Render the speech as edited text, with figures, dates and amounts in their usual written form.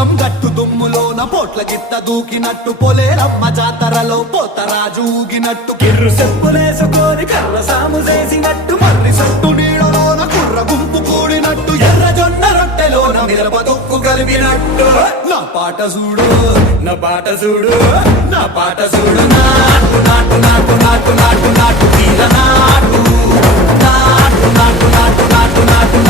పొలం గట్టు దుమ్ములోన పోట్ల గిత్త దూకినట్టు పొలేరమ్మ జాతరలో పోతరాజు ఊగినట్టు కిర్రు చెప్పులేసుకొని కర్ర సాము చేసినట్టు మర్రి సట్టు నీడలోన కుర్ర గుంపు కూడినట్టు ఎర్ర జొన్న రొట్టెలోన మిరప తొక్కు కలిపినట్టు నా పాట చూడు నా పాట చూడు నా పాట చూడు నాటు నాటు నాటు నాటు నాటు నాటు తీర నాటు నాటు నాటు నాటు నాటు నాటు నాటు